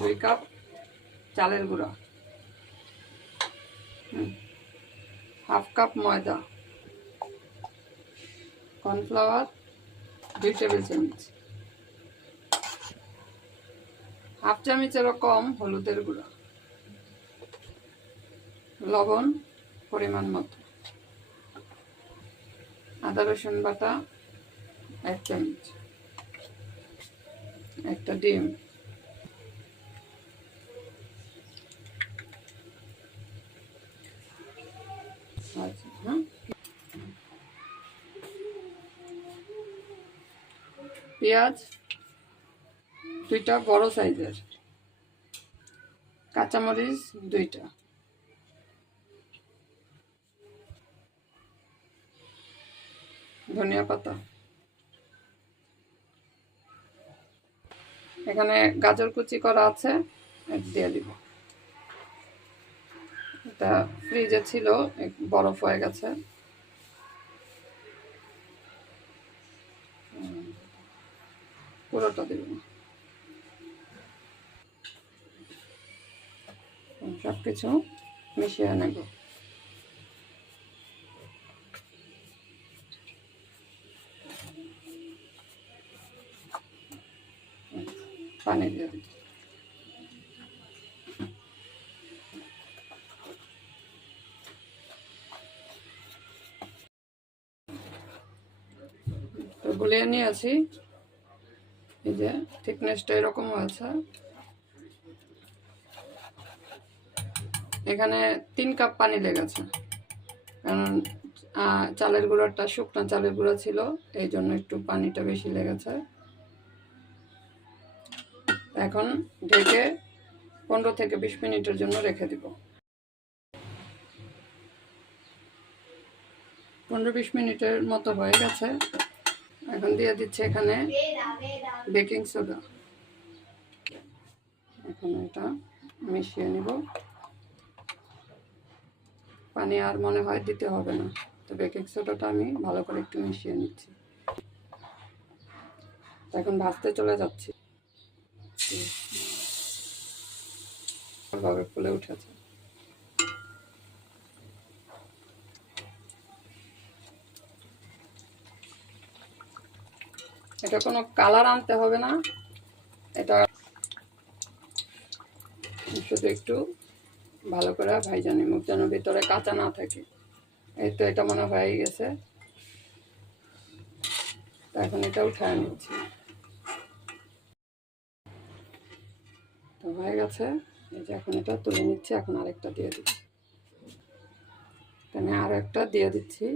2 cup চালের গুঁড়া, half cup ময়দা, কর্নফ্লাওয়ার 2 টেবিল চামচ, হাফ চামচেরও কম হলুদের গুঁড়া, লবণ পরিমাণ মতো, আদা রসুন বাটা 1 চামচ, একটা ডিম, পেঁয়াজ 2টা বড় সাইজের, কাঁচামরিচ 2টা, ধনিয়া পাতা, এখানে গাজর কুচি করা আছে, দিয়ে দিব। এটা ফ্রিজে ছিল, বরফ হয়ে গেছে। পুরোটা দিব না, সবকিছু মিশিয়ে নেব। পানি দিয়ে দিব। তো গুলিয়ে নিয়েছি, এই যে থিকনেসটা এরকম হয়েছে। এখানে 3 কাপ পানি লেগেছে, কারণ চালের গুঁড়াটা শুকনো চালের গুঁড়া ছিল, এই জন্য একটু পানিটা বেশি লেগেছে। এখন ঢেকে 15 থেকে 20 মিনিটের জন্য রেখে দিব। 15-20 মিনিটের মতো হয়ে গেছে। এখন দিয়ে দিচ্ছে এখানে বেকিং সোডা। এখন এটা মিশিয়ে নিব। পানি আর মনে হয় দিতে হবে না, তো বেকিং সোডাটা আমি ভালো করে একটু মিশিয়ে নিচ্ছি। এখন ভাজতে চলে যাচ্ছি। ভাবে ফুলে উঠেছে। এটা কোনো কালার আনতে হবে না, এটা শুধু একটু ভালো করে ভাইজা নিব, যেন ভিতরে কাঁচা না থাকে। এই তো এটা মনে হয়ে গেছে, এখন এটা উঠায় নিচ্ছি। তো হয়ে গেছে, এই যে এখন এটা তুলে নিচ্ছি। এখন আরেকটা দিয়ে দিচ্ছি, এখানে আরো একটা দিয়ে দিচ্ছি।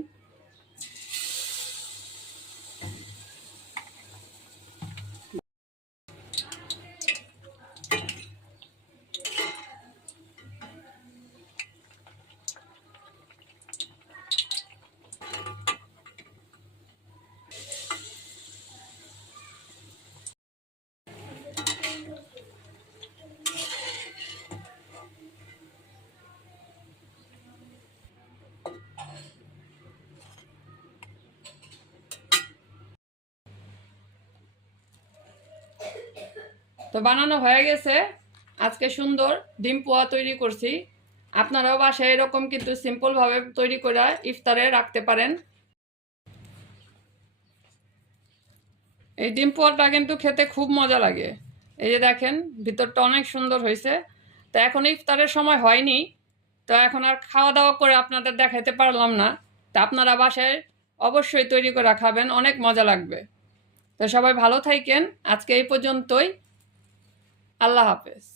তো বানানো হয়ে গেছে। আজকে সুন্দর ডিম পোয়া তৈরি করছি। আপনারাও বাসায় এরকম কিন্তু সিম্পল ভাবে তৈরি করে ইফতারে রাখতে পারেন। এই ডিম পোয়াটা কিন্তু খেতে খুব মজা লাগে। এই যে দেখেন, ভিতরটা অনেক সুন্দর হয়েছে। তো এখন ইফতারের সময় হয়নি, তো এখন আর খাওয়া দাওয়া করে আপনাদের দেখাতে পারলাম না। তো আপনারা বাসায় অবশ্যই তৈরি করে খাবেন, অনেক মজা লাগবে। তো সবাই ভালো থাকেন। আজকে এই পর্যন্তই। আল্লাহ হাফেজ।